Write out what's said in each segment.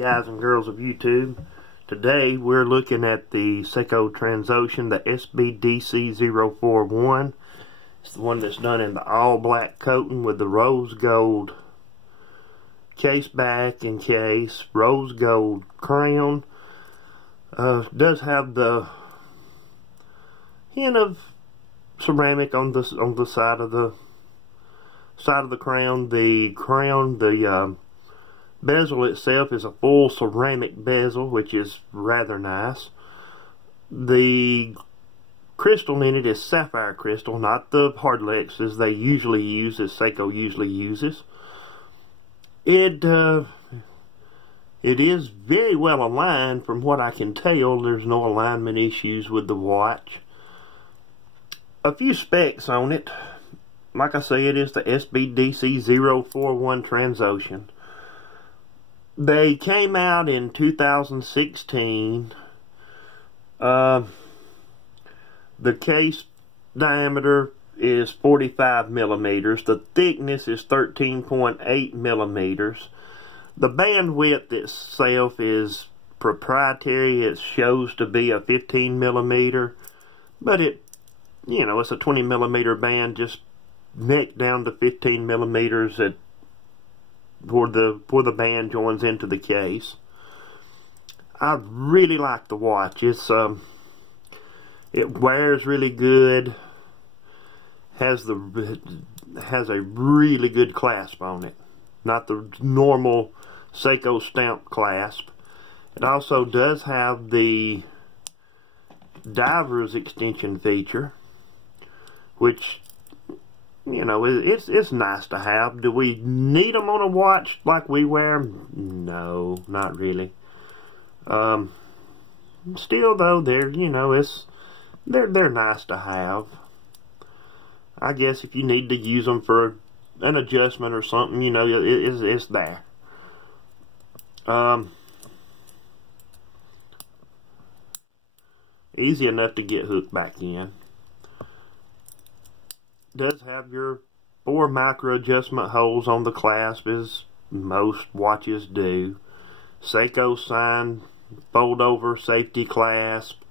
guys and girls of YouTube. Today we're looking at the Seiko Transocean, the SBDC041. It's the one that's done in the all black coating with the rose gold case back and case, rose gold crown. Does have the hint of ceramic on the side of the crown. The bezel itself is a full ceramic bezel, which is rather nice. The crystal in it is sapphire crystal, not the hardlex as they usually use, as Seiko usually uses. It is very well aligned from what I can tell. There's no alignment issues with the watch. A few specs on it. Like I say, it is the SBDC041 Transocean. They came out in 2016. The case diameter is 45 millimeters. The thickness is 13.8 millimeters. The bandwidth itself is proprietary. It shows to be a 15 millimeter, but it's a 20 millimeter band, just neck down to 15 millimeters where the band joins into the case. I really like the watch. It wears really good. Has a really good clasp on it, not the normal Seiko stamp clasp. It also does have the diver's extension feature, which, it's nice to have. Do we need them on a watch like we wear them? No, not really. Still though, they're nice to have. I guess if you need to use them for an adjustment or something, it's there. Easy enough to get hooked back in. Does have your 4 micro adjustment holes on the clasp, as most watches do. Seiko sign fold over safety clasp.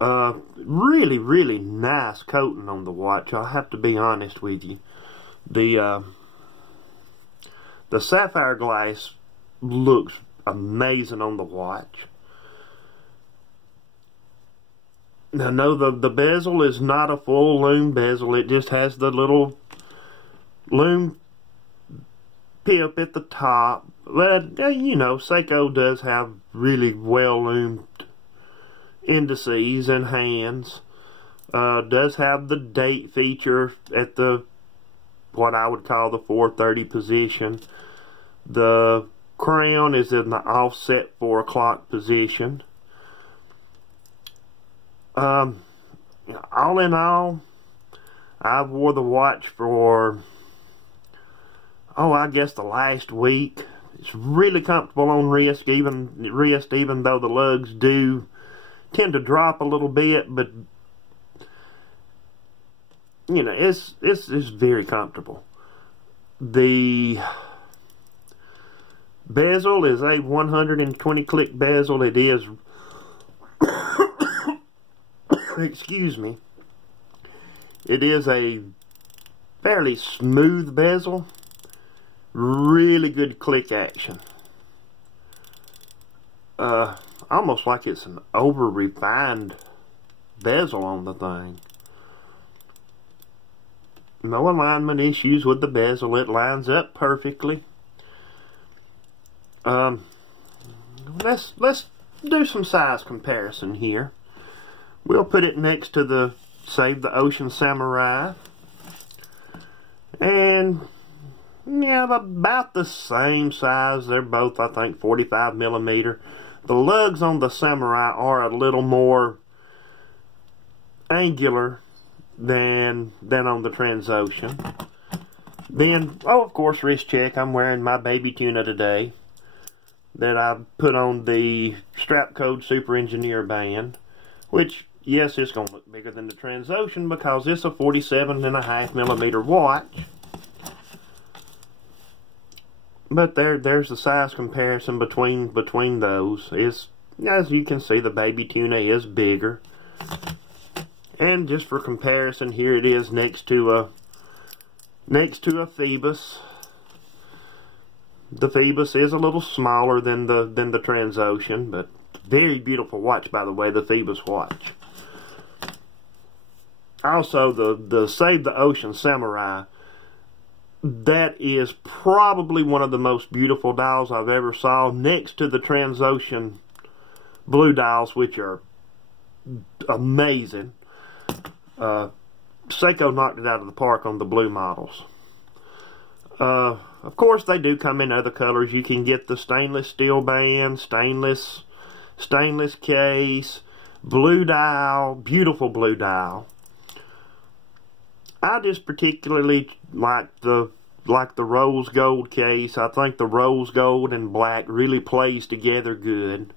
Really, really nice coating on the watch. I'll have to be honest with you. The sapphire glass looks amazing on the watch. Now, no, the bezel is not a full lume bezel. It just has the little lume pip at the top. But, Seiko does have really well lumed indices and hands. Does have the date feature at what I would call the 4:30 position. The crown is in the offset 4 o'clock position. All in all, I wore the watch for, I guess the last week. It's really comfortable on wrist, even though the lugs do tend to drop a little bit, but it's very comfortable. The bezel is a 120 click bezel. It is excuse me, it is a fairly smooth bezel, really good click action. Almost like it's an over refined bezel on the thing. No alignment issues with the bezel. It lines up perfectly. Let's do some size comparison here. We'll put it next to the Save the Ocean Samurai, and about the same size. They're both, I think, 45 millimeter. The lugs on the Samurai are a little more angular than on the Transocean. Then, of course, wrist check. I'm wearing my baby tuna today that I put on the strap code Super Engineer band, which, yes, it's going to look bigger than the Transocean because it's a 47.5 millimeter watch. But there's the size comparison between those. Is, as you can see, the baby tuna is bigger. And just for comparison, here it is next to a Phoebus. The Phoebus is a little smaller than the Transocean, but very beautiful watch, by the way, the Phoebus watch. Also, the Save the Ocean Samurai. That is probably one of the most beautiful dials I've ever saw, next to the Transocean blue dials, which are amazing. Seiko knocked it out of the park on the blue models. Of course, they do come in other colors. You can get the stainless steel band, stainless case, blue dial, beautiful blue dial. I just particularly like the rose gold case. I think the rose gold and black really plays together good.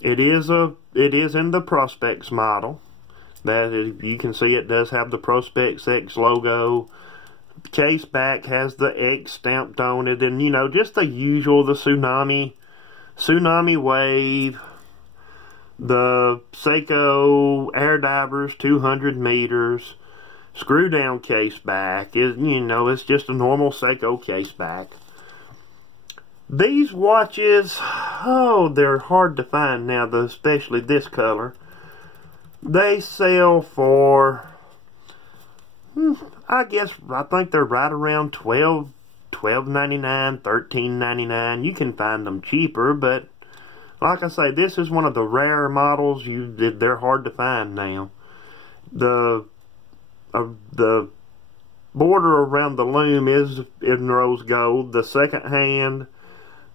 It is in the Prospex model. That, you can see, it does have the Prospex X logo. The case back has the X stamped on it, and you know, just the usual, the tsunami wave, the Seiko Air Divers 200 meters. Screw down case back. You know, it's just a normal Seiko case back. These watches, oh, they're hard to find now, especially this color. They sell for, I think they're right around $12.99, $13.99. You can find them cheaper, but like I say, this is one of the rarer models. They're hard to find now. The border around the loom is in rose gold. The second hand,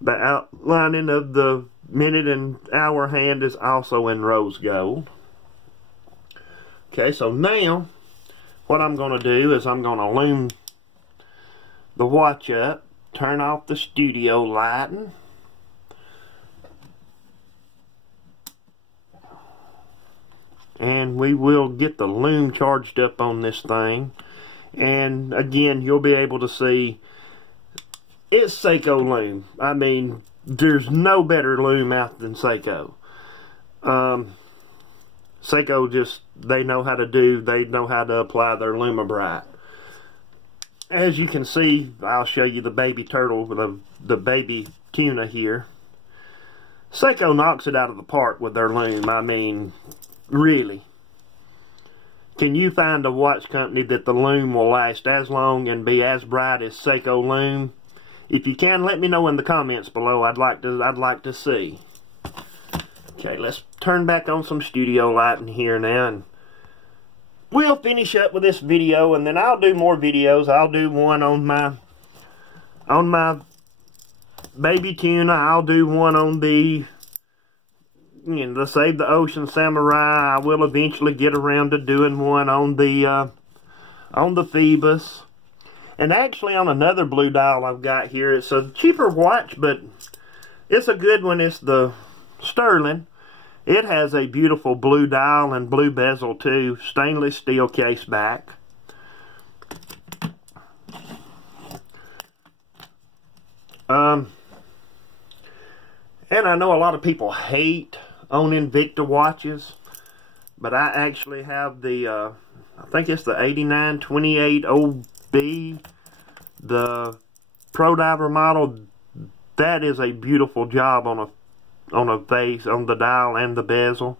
the outlining of the minute and hour hand is also in rose gold. Okay, so now what I'm going to do is I'm going to loom the watch up, turn off the studio lighting, and we will get the loom charged up on this thing. And again, you'll be able to see it's Seiko loom. I mean, there's no better loom out than Seiko. Seiko just, they know how to apply their Lumibrite. As you can see, I'll show you the baby turtle, the baby tuna here. Seiko knocks it out of the park with their loom. I mean, really. Can you find a watch company that the loom will last as long and be as bright as Seiko loom? If you can, let me know in the comments below. I'd like to see. Okay, let's turn back on some studio lighting here now, and we'll finish up with this video, and then I'll do more videos. I'll do one on my baby tuna. I'll do one on the Save the Ocean Samurai. I will eventually get around to doing one on the Phoebus. And actually on another blue dial I've got here. It's a cheaper watch, but it's a good one. It's the Sterling. It has a beautiful blue dial and blue bezel too. Stainless steel case back. And I know a lot of people hate on Invicta watches, but I actually have the, I think it's the 8928 OB, the Pro Diver model. That is a beautiful job on a face, on the dial and the bezel.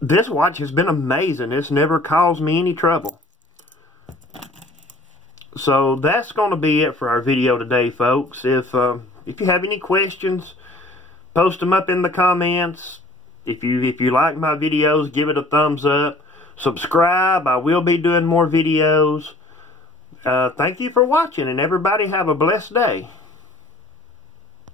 This watch has been amazing. It's never caused me any trouble. So that's going to be it for our video today, folks. If you have any questions, post them up in the comments. If you like my videos, give it a thumbs up. Subscribe. I will be doing more videos. Thank you for watching, and everybody have a blessed day.